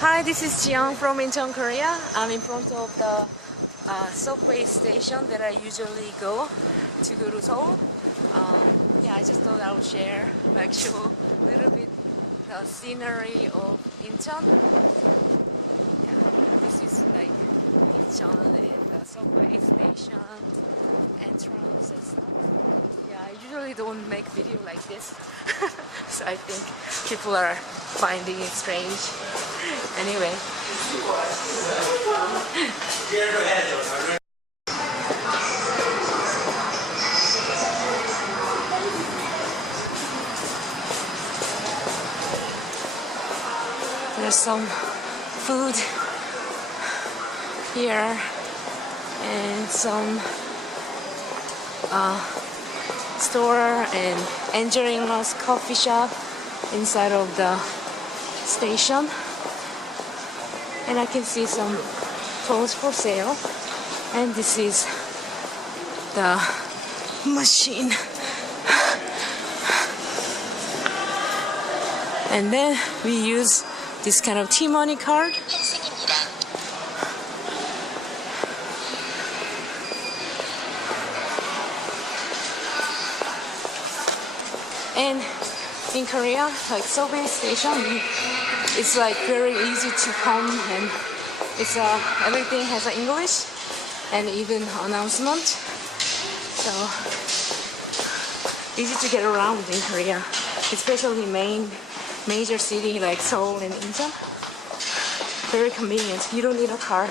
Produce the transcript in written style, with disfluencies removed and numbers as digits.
Hi, this is Jiyoung from Incheon, Korea. I'm in front of the subway station that I usually go to Seoul. Yeah, I just thought I would share, show a little bit the scenery of Incheon. Yeah, this is like Incheon and the subway station entrance and stuff. Yeah, I usually don't make video like this, so I think people are finding it strange. Anyway. There's some food here and some store and Angelina's coffee shop inside of the station, and I can see some clothes for sale, and this is the machine. And then we use this kind of T-money card. And in Korea, like subway station, it's like very easy to come, and it's everything has English and even announcement, so easy to get around in Korea, especially major city like Seoul and Incheon. Very convenient. You don't need a car.